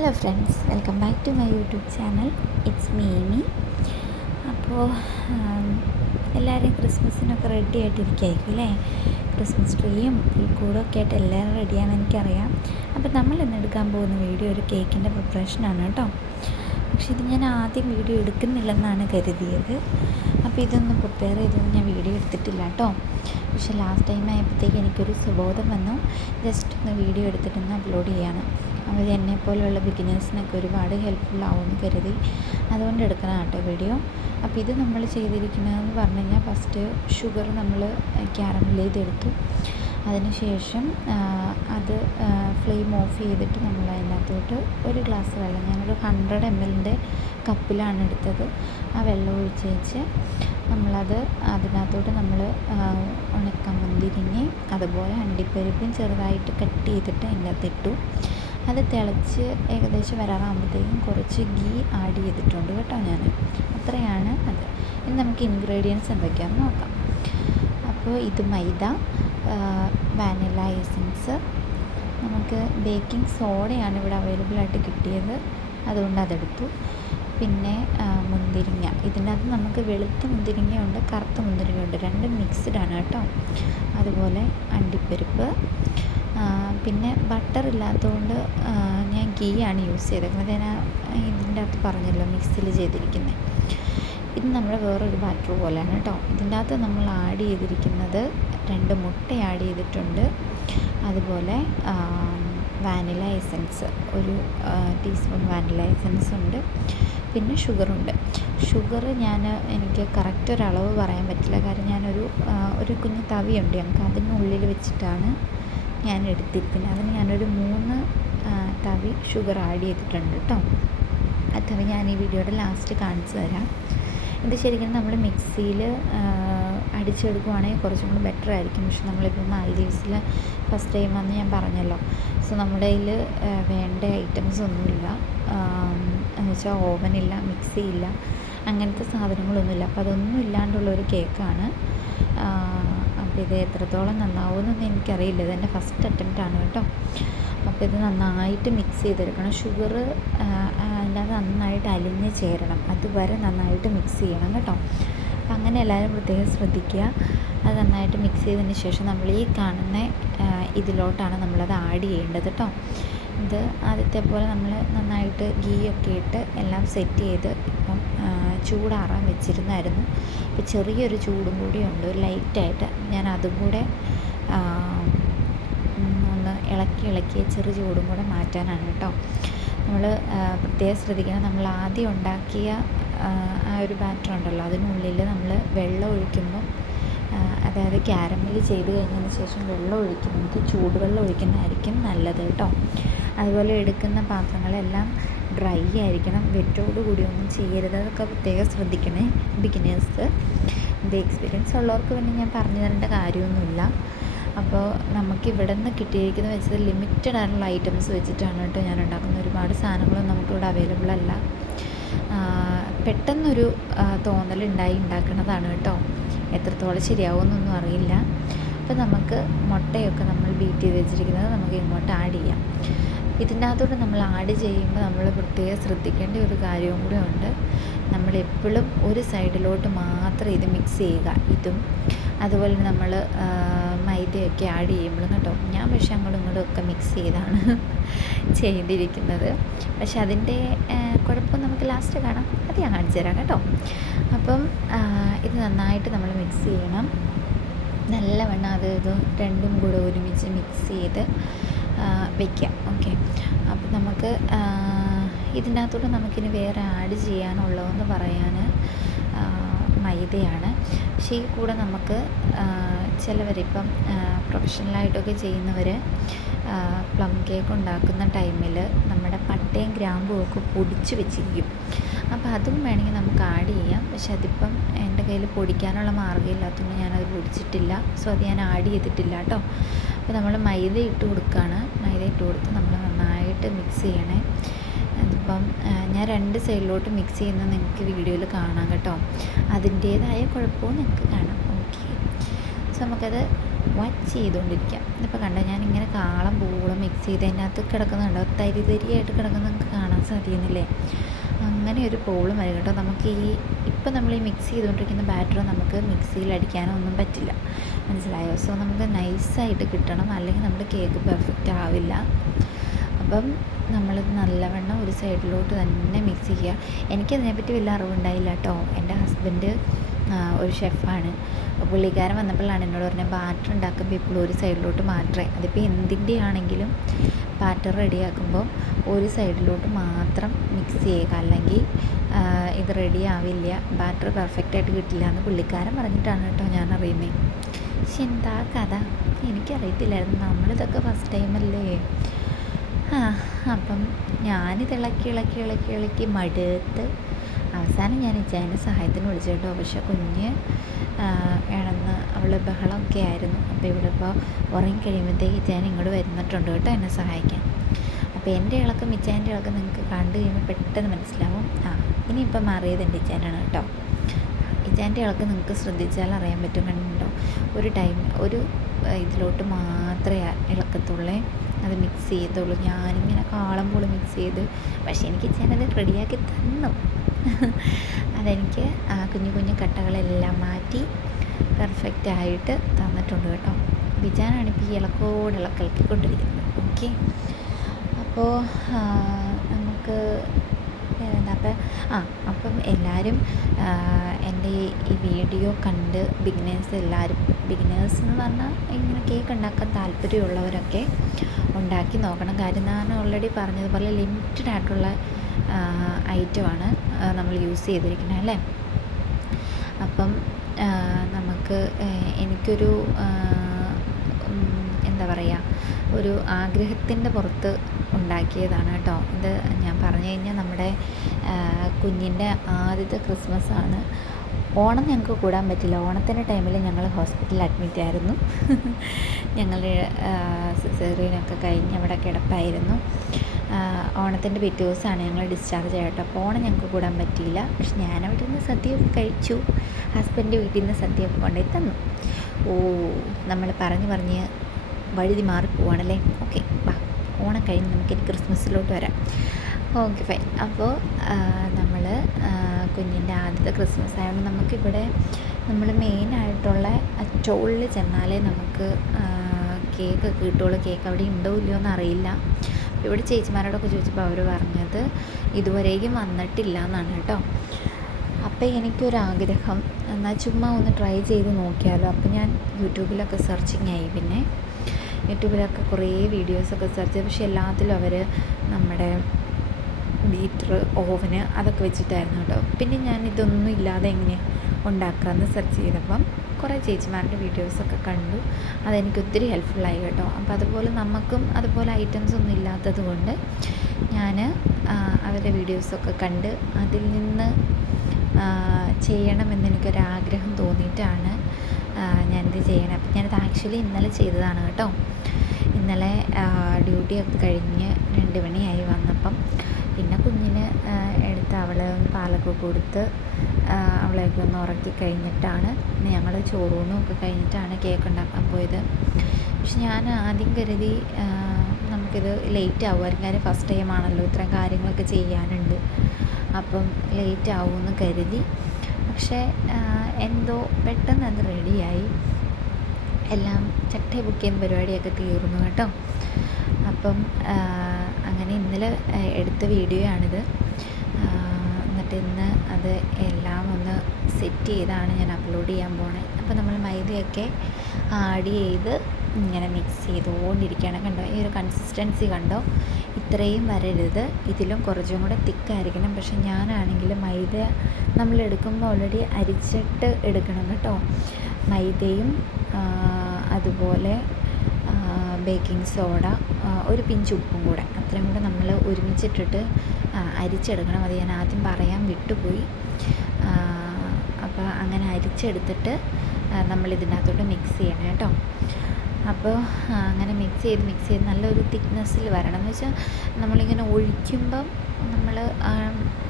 Hello friends, welcome back to my YouTube channel. It's me. അപ്പോൾ എല്ലാവരും ക്രിസ്മസിനൊക്കെ ready ആയിട്ടിരിക്കുകയായിരിക്കും അല്ലേ? Christmas ട്രീയും പുൽക്കൂടും ഒക്കെ ആയിട്ട് എല്ലാവരും റെഡിയാണെന്ന് എനിക്കറിയാം. അപ്പോൾ നമ്മൾ ഇന്ന് എടുക്കാൻ പോകുന്ന വീഡിയോ ഒരു കേക്കിൻ്റെ പ്രിപ്പറേഷനാണ് കേട്ടോ. പക്ഷേ ഇത് ഞാൻ ആദ്യം വീഡിയോ എടുക്കുന്നില്ലെന്നാണ് കരുതിയത്. അപ്പോൾ ഇതൊന്നും പ്രിപ്പയർ ചെയ്തൊന്നും ഞാൻ വീഡിയോ എടുത്തിട്ടില്ല കേട്ടോ. പക്ഷേ ലാസ്റ്റ് ടൈം ആയപ്പോഴത്തേക്ക് എനിക്കൊരു സുബോധം വന്നു, ജസ്റ്റ് ഒന്ന് വീഡിയോ എടുത്തിട്ടൊന്ന് അപ്ലോഡ് ചെയ്യാണ്. അവർ എന്നെപ്പോലെയുള്ള ബിഗിനേഴ്സിനൊക്കെ ഒരുപാട് ഹെൽപ്ഫുൾ ആവുമെന്ന് കരുതി അതുകൊണ്ട് എടുക്കണം കേട്ടോ വീഡിയോ. അപ്പോൾ ഇത് നമ്മൾ ചെയ്തിരിക്കുന്നതെന്ന് പറഞ്ഞു കഴിഞ്ഞാൽ, ഫസ്റ്റ് ഷുഗർ നമ്മൾ ക്യാരമൽ ചെയ്തെടുത്തു. അതിനുശേഷം അത് ഫ്ലെയിം ഓഫ് ചെയ്തിട്ട് നമ്മൾ അതിനകത്തോട്ട് ഒരു ഗ്ലാസ് വെള്ളം, ഞാനൊരു 100 ml കപ്പിലാണ് എടുത്തത്. ആ വെള്ളം ഒഴിച്ച് വെച്ച് നമ്മളത് അതിനകത്തോട്ട് നമ്മൾ ഉണക്കമുന്തിരിങ്ങ അതുപോലെ അണ്ടിപ്പരിപ്പും ചെറുതായിട്ട് കട്ട് ചെയ്തിട്ട് അതിനകത്ത് ഇട്ടു. അത് തിളച്ച് ഏകദേശം വരാറാകുമ്പോഴത്തേക്കും കുറച്ച് ഗീ ആഡ് ചെയ്തിട്ടുണ്ട് കേട്ടോ ഞാൻ. അത്രയാണ് അത്. ഇനി നമുക്ക് ഇൻഗ്രീഡിയൻസ് എന്തൊക്കെയാണെന്ന് നോക്കാം. അപ്പോൾ ഇത് മൈദ, വാനില എസൻസ്, നമുക്ക് ബേക്കിംഗ് സോഡയാണ് ഇവിടെ അവൈലബിൾ ആയിട്ട് കിട്ടിയത്, അതുകൊണ്ട് അതെടുത്തു. പിന്നെ മുന്തിരിങ്ങ, ഇതിൻ്റെ അകത്ത് നമുക്ക് വെളുത്ത മുന്തിരിങ്ങയുണ്ട്, കറുത്ത മുന്തിരിങ്ങയുണ്ട്, രണ്ടും മിക്സ്ഡാണ് കേട്ടോ. അതുപോലെ അണ്ടിപ്പരിപ്പ്, പിന്നെ ബട്ടർ ഇല്ലാത്തതുകൊണ്ട് ഞാൻ ഗീ ആണ് യൂസ് ചെയ്തേക്കുന്നത്. ഞാൻ ഇതിൻ്റെ അകത്ത് പറഞ്ഞല്ലോ മിക്സിൽ ചെയ്തിരിക്കുന്നത്. ഇത് നമ്മുടെ വേറൊരു ബാറ്റർ പോലെയാണ് കേട്ടോ. ഇതിൻ്റെ അകത്ത് നമ്മൾ ആഡ് ചെയ്തിരിക്കുന്നത് 2 മുട്ട ആഡ് ചെയ്തിട്ടുണ്ട്. അതുപോലെ വാനില എസൻസ്, ഒരു ടീസ്പൂൺ വാനില എസൻസ് ഉണ്ട്. പിന്നെ ഷുഗറുണ്ട്. ഷുഗർ എനിക്ക് കറക്റ്റ് ഒരളവ് പറയാൻ പറ്റില്ല, കാരണം ഒരു കുഞ്ഞ് തവിയുണ്ട് ഞങ്ങൾക്ക്, അതിനുള്ളിൽ വെച്ചിട്ടാണ് ഞാൻ എടുത്തിരിക്കുന്നത്. അതിന് ഞാനൊരു 3 തവി ഷുഗർ ആഡ് ചെയ്തിട്ടുണ്ട് കേട്ടോ. ആ തവി ഞാൻ ഈ വീഡിയോയുടെ ലാസ്റ്റ് കാണിച്ചു തരാം. ഇത് ശരിക്കും നമ്മൾ മിക്സിയിൽ അടിച്ചെടുക്കുവാണെങ്കിൽ കുറച്ചും കൂടി ബെറ്റർ ആയിരിക്കും. പക്ഷെ നമ്മളിപ്പോൾ മാൽദീവ്സിൽ ഫസ്റ്റ് ടൈം വന്ന് ഞാൻ പറഞ്ഞല്ലോ, സോ നമ്മുടെ കയ്യിൽ വേണ്ട ഐറ്റംസ് ഒന്നുമില്ല. എന്ന് വെച്ചാൽ ഓവനില്ല, മിക്സി ഇല്ല, അങ്ങനത്തെ സാധനങ്ങളൊന്നുമില്ല. അപ്പോൾ അതൊന്നും ഇല്ലാണ്ടുള്ളൊരു കേക്കാണ്. അപ്പോൾ ഇത് എത്രത്തോളം നന്നാവുമെന്നൊന്നും എനിക്കറിയില്ല, ഇതെൻ്റെ ഫസ്റ്റ് അറ്റംപ്റ്റാണ് കേട്ടോ. അപ്പോൾ ഇത് നന്നായിട്ട് മിക്സ് ചെയ്തെടുക്കണം. ഷുഗർ അതിൻ്റെ അത് നന്നായിട്ട് അലിഞ്ഞ് ചേരണം, അതുവരെ നന്നായിട്ട് മിക്സ് ചെയ്യണം കേട്ടോ. അപ്പം അങ്ങനെ എല്ലാവരും പ്രത്യേകം ശ്രദ്ധിക്കുക. അത് നന്നായിട്ട് മിക്സ് ചെയ്തതിന് ശേഷം നമ്മൾ ഈ കാണുന്ന ഇതിലോട്ടാണ് നമ്മളത് ആഡ് ചെയ്യേണ്ടത് കേട്ടോ. ഇത് ആദ്യത്തെ പോലെ നമ്മൾ നന്നായിട്ട് ഗീ ഒക്കെ ഇട്ട് എല്ലാം സെറ്റ് ചെയ്ത് ഇപ്പം ചൂടാറാൻ വെച്ചിരുന്നായിരുന്നു. ഇപ്പോൾ ചെറിയൊരു ചൂടും കൂടി ഉണ്ട്, ഒരു ലൈറ്റായിട്ട്. ഞാൻ അതും കൂടെ ഒന്ന് ഇളക്കി ചെറു ചൂടും കൂടെ മാറ്റാനാണ് കേട്ടോ. നമ്മൾ പ്രത്യേകം ശ്രദ്ധിക്കണം, നമ്മൾ ആദ്യം ഉണ്ടാക്കിയ ആ ഒരു ബാറ്റർ ഉണ്ടല്ലോ, അതിനുള്ളിൽ നമ്മൾ വെള്ളം ഒഴിക്കുമ്പം, അതായത് ക്യാരമൽ ചെയ്ത് കഴിഞ്ഞതിന് ശേഷം വെള്ളം ഒഴിക്കുന്നത് ചൂടുവെള്ളം ഒഴിക്കുന്നതായിരിക്കും നല്ലത് കേട്ടോ. അതുപോലെ എടുക്കുന്ന പാത്രങ്ങളെല്ലാം ഡ്രൈ ആയിരിക്കണം, വെറ്റോടുകൂടി ഒന്നും ചെയ്യരുത്. അതൊക്കെ പ്രത്യേകം ശ്രദ്ധിക്കണേ ബിഗിനേഴ്സ്. ഇത് എക്സ്പീരിയൻസ് ഉള്ളവർക്ക് പിന്നെ ഞാൻ പറഞ്ഞു തരേണ്ട കാര്യമൊന്നുമില്ല. അപ്പോൾ നമുക്ക് ഇവിടെ നിന്ന് കിട്ടിയിരിക്കുന്നത് വെച്ചത് ലിമിറ്റഡ് ആയിട്ടുള്ള ഐറ്റംസ് വെച്ചിട്ടാണ് കേട്ടോ ഞാൻ ഉണ്ടാക്കുന്നത്. ഒരുപാട് സാധനങ്ങളൊന്നും നമുക്കിവിടെ അവൈലബിൾ അല്ല. പെട്ടെന്നൊരു ഉണ്ടാക്കുന്നതാണ് കേട്ടോ. എത്രത്തോളം ശരിയാവുമെന്നൊന്നും അറിയില്ല. അപ്പോൾ നമുക്ക് മുട്ടയൊക്കെ നമ്മൾ ബീറ്റ് ചെയ്ത് വെച്ചിരിക്കുന്നത് നമുക്ക് ഇങ്ങോട്ട് ആഡ് ചെയ്യാം. ഇതിൻ്റെ അകത്തോട്ട് നമ്മൾ ആഡ് ചെയ്യുമ്പോൾ നമ്മൾ പ്രത്യേകം ശ്രദ്ധിക്കേണ്ട ഒരു കാര്യവും കൂടെ ഉണ്ട്. നമ്മളെപ്പോഴും ഒരു സൈഡിലോട്ട് മാത്രം ഇത് മിക്സ് ചെയ്യുക. ഇതും അതുപോലെ നമ്മൾ മൈദയൊക്കെ ആഡ് ചെയ്യുമ്പോഴും കേട്ടോ. ഞാൻ പക്ഷേ അങ്ങോട്ടും ഇങ്ങോട്ടും ഒക്കെ മിക്സ് ചെയ്താണ് ചെയ്തിരിക്കുന്നത്. പക്ഷെ അതിൻ്റെ കുഴപ്പം നമുക്ക് ലാസ്റ്റ് കാണാം, അത് ഞാൻ കാണിച്ചു തരാം കേട്ടോ. അപ്പം ഇത് നന്നായിട്ട് നമ്മൾ മിക്സ് ചെയ്യണം നല്ലവണ്ണം. ഇത് രണ്ടും കൂടെ ഒരുമിച്ച് മിക്സ് ചെയ്ത് വയ്ക്കാം. ഓക്കെ, അപ്പം നമുക്ക് ഇതിൻ്റെ അകത്തോട്ട് നമുക്കിനി വേറെ ആഡ് ചെയ്യാനുള്ളതെന്ന് പറയാൻ മൈദയാണ്. പക്ഷേ ഈ കൂടെ നമുക്ക് ചിലവരിപ്പം പ്രൊഫഷണലായിട്ടൊക്കെ ചെയ്യുന്നവർ പ്ലം കേക്ക് ഉണ്ടാക്കുന്ന ടൈമിൽ നമ്മുടെ പട്ടയും ഗ്രാമ്പും ഒക്കെ പൊടിച്ച് വെച്ചിരിക്കും. അപ്പോൾ അതും വേണമെങ്കിൽ നമുക്ക് ആഡ് ചെയ്യാം. പക്ഷെ അതിപ്പം എൻ്റെ കയ്യിൽ പൊടിക്കാനുള്ള മാർഗ്ഗമില്ലാത്തതുകൊണ്ട് ഞാനത് പൊടിച്ചിട്ടില്ല. സോ അത് ഞാൻ ആഡ് ചെയ്തിട്ടില്ല കേട്ടോ. അപ്പോൾ നമ്മൾ മൈദ ഇട്ട് കൊടുക്കുകയാണ്. മൈദ ഇട്ട് കൊടുത്ത് നമ്മൾ നന്നായിട്ട് മിക്സ് ചെയ്യണേ. അതിപ്പം ഞാൻ 2 സൈഡിലോട്ട് മിക്സ് ചെയ്യുന്നത് നിങ്ങൾക്ക് വീഡിയോയിൽ കാണാം കേട്ടോ. അതിൻ്റേതായ കുഴപ്പവും നിങ്ങൾക്ക് കാണാം. ഓക്കെ, സോ നമുക്കത് വാച്ച് ചെയ്തുകൊണ്ടിരിക്കാം. ഇതിപ്പോൾ കണ്ടോ, ഞാനിങ്ങനെ കാളം പൂളം മിക്സ് ചെയ്ത് അതിനകത്ത് കിടക്കുന്നുണ്ടോ, തരി തരിയായിട്ട് കിടക്കുന്ന നിങ്ങൾക്ക് കാണാൻ സാധിക്കുന്നില്ലേ? അങ്ങനെ ഒരു പ്രോബ്ലം വരും കേട്ടോ. നമുക്ക് ഇപ്പം നമ്മൾ ഈ മിക്സ് ചെയ്തുകൊണ്ടിരിക്കുന്ന ബാറ്റർ നമുക്ക് മിക്സിയിൽ അടിക്കാനോ ഒന്നും പറ്റില്ല, മനസ്സിലായോ? സോ നമുക്ക് നൈസായിട്ട് കിട്ടണം, അല്ലെങ്കിൽ നമ്മുടെ കേക്ക് പെർഫെക്റ്റ് ആവില്ല. അപ്പം നമ്മളിത് നല്ലവണ്ണം ഒരു സൈഡിലോട്ട് തന്നെ മിക്സ് ചെയ്യുക. എനിക്കതിനെപ്പറ്റി വലിയ അറിവുണ്ടായില്ല കേട്ടോ. എൻ്റെ ഹസ്ബൻഡ് ഒരു ഷെഫാണ്. പുള്ളിക്കാരൻ വന്നപ്പോഴാണ് എന്നോട് പറഞ്ഞത് ബാറ്റർ ഉണ്ടാക്കുമ്പോൾ ഇപ്പോഴും ഒരു സൈഡിലോട്ട് മാത്രമേ, അതിപ്പോൾ എന്തിൻ്റെ ആണെങ്കിലും ബാറ്റർ റെഡിയാക്കുമ്പോൾ ഒരു സൈഡിലോട്ട് മാത്രം മിക്സ് ചെയ്യുക, അല്ലെങ്കിൽ ഇത് റെഡി ആവില്ല, ബാറ്റർ പെർഫെക്റ്റായിട്ട് കിട്ടില്ല എന്ന് പുള്ളിക്കാരൻ പറഞ്ഞിട്ടാണ് കേട്ടോ ഞാൻ അറിയുന്നത്. പക്ഷെ എന്താ കഥ, എനിക്കറിയത്തില്ലായിരുന്നു. നമ്മളിതൊക്കെ ഫസ്റ്റ് ടൈമല്ലേ. അപ്പം ഞാനിത് ഇളക്കി മടുത്ത് അവസാനം ഞാൻ ഇച്ചായൻ്റെ സഹായത്തിന് വിളിച്ചു കേട്ടോ. പക്ഷെ കുഞ്ഞ് ഇളന്ന് അവൾ ബഹളമൊക്കെ ആയിരുന്നു. അപ്പോൾ ഇവിടെ ഇപ്പോൾ ഉറങ്ങി കഴിയുമ്പോഴത്തേക്ക് ഇച്ചായൻ ഇങ്ങോട്ട് വരുന്നിട്ടുണ്ട് കേട്ടോ എന്നെ സഹായിക്കാൻ. അപ്പോൾ എൻ്റെ ഇളക്കം ഇച്ചായൻ്റെ ഇളക്കം നിങ്ങൾക്ക് കണ്ടു കഴിയുമ്പോൾ പെട്ടെന്ന് മനസ്സിലാവും. ഇനിയിപ്പം മാറിയത് എൻ്റെ ഇച്ചായനാണ് കേട്ടോ. ഇച്ചായൻ്റെ ഇളക്കം നിങ്ങൾക്ക് ശ്രദ്ധിച്ചാൽ അറിയാൻ പറ്റും. കണ്ടോ, ഒരു ഇതിലോട്ട് മാത്രമേ ഇളക്കത്തുള്ളേ, അത് മിക്സ് ചെയ്തുള്ളൂ. ഞാനിങ്ങനെ കാളം പോലെ മിക്സ് ചെയ്ത്, പക്ഷേ എനിക്ക് ഇച്ചായനത് റെഡിയാക്കി തന്നു. അതെനിക്ക് കുഞ്ഞു കുഞ്ഞു കട്ടകളെല്ലാം മാറ്റി പെർഫെക്റ്റായിട്ട് തന്നിട്ടുണ്ട് കേട്ടോ. ബിജാനാണ് ഇപ്പോൾ ഈ ഇളക്കിക്കൊണ്ടിരിക്കുന്നത്. ഓക്കെ, അപ്പോൾ നമുക്ക് അപ്പം എല്ലാവരും എൻ്റെ ഈ വീഡിയോ കണ്ട് ബിഗിനേഴ്സ് എന്ന് പറഞ്ഞാൽ ഇങ്ങനെ കേക്ക് ഉണ്ടാക്കാൻ താല്പര്യമുള്ളവരൊക്കെ ഉണ്ടാക്കി നോക്കണം. കാര്യം ഞാൻ ഓൾറെഡി പറഞ്ഞതുപോലെ ലിമിറ്റഡ് ആയിട്ടുള്ള ഐറ്റമാണ് നമ്മൾ യൂസ് ചെയ്തിരിക്കുന്നത് അല്ലേ. അപ്പം നമുക്ക് എനിക്കൊരു എന്താ പറയുക, ഒരു ആഗ്രഹത്തിൻ്റെ പുറത്ത് ഉണ്ടാക്കിയതാണ് കേട്ടോ ഇത്. ഞാൻ പറഞ്ഞു കഴിഞ്ഞാൽ നമ്മുടെ കുഞ്ഞിൻ്റെ ആദ്യത്തെ ക്രിസ്മസാണ്. ഓണം ഞങ്ങൾക്ക് കൂടാൻ പറ്റില്ല. ഓണത്തിൻ്റെ ടൈമിൽ ഞങ്ങൾ ഹോസ്പിറ്റലിൽ അഡ്മിറ്റ് ആയിരുന്നു. ഞങ്ങൾ സിസേറിയനൊക്കെ കഴിഞ്ഞ് അവിടെ കിടപ്പായിരുന്നു. ഓണത്തിൻ്റെ പിറ്റേ ദിവസമാണ് ഞങ്ങൾ ഡിസ്ചാർജ് ആയിട്ട്. അപ്പോൾ ഓണം ഞങ്ങൾക്ക് കൂടാൻ പറ്റിയില്ല. പക്ഷെ ഞാനവിടെ നിന്ന് സദ്യയൊക്കെ കഴിച്ചു. ഹസ്ബൻഡ് വീട്ടിൽ നിന്ന് സദ്യയൊക്കെ കൊണ്ടുപോയി തന്നു. നമ്മൾ പറഞ്ഞ് വഴുതി മാറിപ്പോവാണല്ലേ. ഓക്കെ, ഓണം കഴിഞ്ഞ് നമുക്കിനി ക്രിസ്മസിലോട്ട് വരാം. Okay fine. അപ്പോൾ നമ്മൾ കുഞ്ഞിൻ്റെ ആദ്യത്തെ ക്രിസ്മസ് ആയതുകൊണ്ട് നമുക്കിവിടെ നമ്മൾ മെയിനായിട്ടുള്ള അച്ചോളിൽ ചെന്നാലേ നമുക്ക് കേക്കൊക്കെ കിട്ടുള്ളൂ. കേക്ക് അവിടെ ഉണ്ടോ ഇല്ലയോ എന്നറിയില്ല. ഇവിടെ ചേച്ചിമാരോടൊക്കെ ചോദിച്ചപ്പോൾ അവർ പറഞ്ഞത് ഇതുവരെയും വന്നിട്ടില്ല എന്നാണ് കേട്ടോ. അപ്പോൾ എനിക്കൊരാഗ്രഹം, എന്നാൽ ചുമ്മാ ഒന്ന് ട്രൈ ചെയ്ത് നോക്കിയാലോ. അപ്പോൾ ഞാൻ യൂട്യൂബിലൊക്കെ സെർച്ചിങ് ആയി. പിന്നെ യൂട്യൂബിലൊക്കെ കുറേ വീഡിയോസൊക്കെ സെർച്ച് ചെയ്തു. പക്ഷേ എല്ലാത്തിലും അവർ നമ്മുടെ ബീറ്റർ, ഓവന് അതൊക്കെ വെച്ചിട്ടായിരുന്നു കേട്ടോ. പിന്നെ ഞാൻ ഇതൊന്നും ഇല്ലാതെ എങ്ങനെയാണ് ഉണ്ടാക്കാമെന്ന് സെർച്ച് ചെയ്തപ്പം കുറേ ചേച്ചിമാരുടെ വീഡിയോസൊക്കെ കണ്ടു. അതെനിക്ക് ഒത്തിരി ഹെൽപ്ഫുള്ളായി കേട്ടോ. അപ്പോൾ അതുപോലെ നമുക്കും അതുപോലെ ഐറ്റംസ് ഒന്നും ഇല്ലാത്തത് കൊണ്ട് ഞാൻ അവരുടെ വീഡിയോസൊക്കെ കണ്ട് അതിൽ നിന്ന് ചെയ്യണമെന്നെനിക്കൊരാഗ്രഹം തോന്നിയിട്ടാണ് ഞാനിത് ചെയ്യണം. അപ്പം ഞാനിത് ആക്ച്വലി ഇന്നലെ ചെയ്തതാണ് കേട്ടോ. ഇന്നലെ ഡ്യൂട്ടിയൊക്കെ കഴിഞ്ഞ് 2 മണിയായി വന്നപ്പം പിന്നെ കുഞ്ഞിന് എടുത്ത് അവളെ പാലൊക്കെ കൊടുത്ത് അവളെയൊക്കെ ഒന്ന് ഉറക്കി കഴിഞ്ഞിട്ടാണ് ഞങ്ങൾ ചോറൂണുമൊക്കെ കഴിഞ്ഞിട്ടാണ് കേക്ക് ഉണ്ടാക്കാൻ പോയത്. പക്ഷെ ഞാൻ ആദ്യം കരുതി നമുക്കിത് ലേറ്റ് ആവുമായിരിക്കും. കാര്യം ഫസ്റ്റ് ടൈം ആണല്ലോ, ഇത്രയും കാര്യങ്ങളൊക്കെ ചെയ്യാനുണ്ട്, അപ്പം ലേറ്റ് ആവുമെന്ന് കരുതി. പക്ഷേ എന്തോ പെട്ടെന്ന് അത് റെഡിയായി. എല്ലാം ചട്ട ബുക്ക് ചെയ്യുന്ന പരിപാടിയൊക്കെ തീർന്നു കേട്ടോ. അപ്പം അങ്ങനെ ഇന്നലെ എടുത്ത വീഡിയോ ആണിത്. എന്നിട്ട് ഇന്ന് അത് എല്ലാം ഒന്ന് സെറ്റ് ചെയ്താണ് ഞാൻ അപ്ലോഡ് ചെയ്യാൻ പോണേ. അപ്പോൾ നമ്മൾ മൈദയൊക്കെ ആഡ് ചെയ്ത് ഇങ്ങനെ മിക്സ് ചെയ്തുകൊണ്ടിരിക്കുകയാണ്. കണ്ടോ, ഈ ഒരു കൺസിസ്റ്റൻസി കണ്ടോ, ഇത്രയും വരരുത്, ഇതിലും കുറച്ചും കൂടെ തിക്കായിരിക്കണം. പക്ഷെ ഞാനാണെങ്കിൽ മൈദ നമ്മൾ എടുക്കുമ്പോൾ ഓൾറെഡി അരിച്ചിട്ട് എടുക്കണം കേട്ടോ. മൈദയും അതുപോലെ ബേക്കിംഗ് സോഡ, ഒരു പിഞ്ച് ഉപ്പും കൂടെ, അത്രയും കൂടെ നമ്മൾ ഒരുമിച്ചിട്ടിട്ട് അരിച്ചെടുക്കണം. അത് ഞാൻ ആദ്യം പറയാൻ വിട്ടുപോയി. അപ്പോൾ അങ്ങനെ അരിച്ചെടുത്തിട്ട് നമ്മളിതിനകത്തോട്ട് മിക്സ് ചെയ്യണം കേട്ടോ. അപ്പോൾ അങ്ങനെ മിക്സ് ചെയ്ത് നല്ലൊരു തിക്നെസ്സിൽ വരണം. എന്ന് വെച്ചാൽ നമ്മളിങ്ങനെ ഒഴിക്കുമ്പം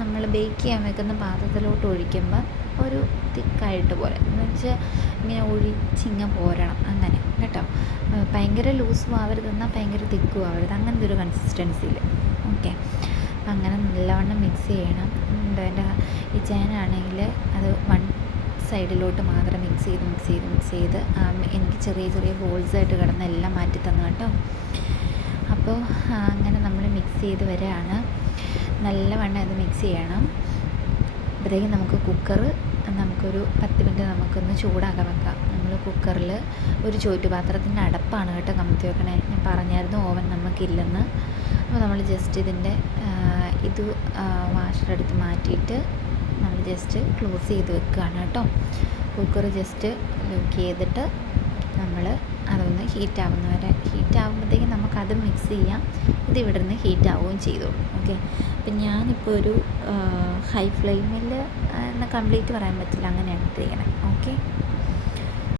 നമ്മൾ ബേക്ക് ചെയ്യാൻ വെക്കുന്ന പാത്രത്തിലോട്ട് ഒഴിക്കുമ്പം ഒരു തിക്കായിട്ട് പോലെ എന്ന് വെച്ചാൽ ഇങ്ങനെ ഒഴിച്ചിങ്ങനെ പോരണം അങ്ങനെ കേട്ടോ. ഭയങ്കര ലൂസും ആവരുത്, എന്നാൽ ഭയങ്കര തിക്കും ആവരുത്, അങ്ങനത്തെ ഒരു കൺസിസ്റ്റൻസിയിൽ. ഓക്കെ, അപ്പം അങ്ങനെ നല്ലവണ്ണം മിക്സ് ചെയ്യണം. എൻ്റെ ഈ ചേനാണെങ്കിൽ അത് വൺ സൈഡിലോട്ട് മാത്രം മിക്സ് ചെയ്ത് എനിക്ക് ചെറിയ ചെറിയ ബോൾസായിട്ട് കിടന്ന് എല്ലാം മാറ്റി തന്നു കേട്ടോ. അപ്പോൾ അങ്ങനെ നമ്മൾ മിക്സ് ചെയ്ത് വരികയാണ്. നല്ലവണ്ണം അത് മിക്സ് ചെയ്യണം. അപ്പോഴത്തേക്കും നമുക്ക് നമുക്കൊരു 10 മിനിറ്റ് നമുക്കൊന്ന് ചൂടാക്കാൻ വെക്കാം. നമ്മൾ കുക്കറിൽ ഒരു ചോറ്റുപാത്രത്തിൻ്റെ അടപ്പാണ് കേട്ടോ കമഴ്ത്തി വെക്കണേ. ഞാൻ പറഞ്ഞായിരുന്നു ഓവൻ നമുക്കില്ലെന്ന്. അപ്പോൾ നമ്മൾ ജസ്റ്റ് ഇതിൻ്റെ വാഷറെടുത്ത് മാറ്റിയിട്ട് നമ്മൾ ജസ്റ്റ് ക്ലോസ് ചെയ്ത് വെക്കുകയാണ് കേട്ടോ. കുക്കർ ജസ്റ്റ് ലോക്ക് ചെയ്തിട്ട് നമ്മൾ അതൊന്ന് ഹീറ്റാകുമ്പോഴത്തേക്കും നമുക്കത് മിക്സ് ചെയ്യാം. ഇത് ഇവിടെ നിന്ന് ഹീറ്റാവുകയും ചെയ്തോളൂ. ഓക്കെ, അപ്പം ഞാനിപ്പോൾ ഒരു ഹൈ ഫ്ലെയിമിൽ കംപ്ലീറ്റ് പറയാൻ പറ്റില്ല, അങ്ങനെയാണ് ഇട്ടിരിക്കുന്നത്. ഓക്കെ.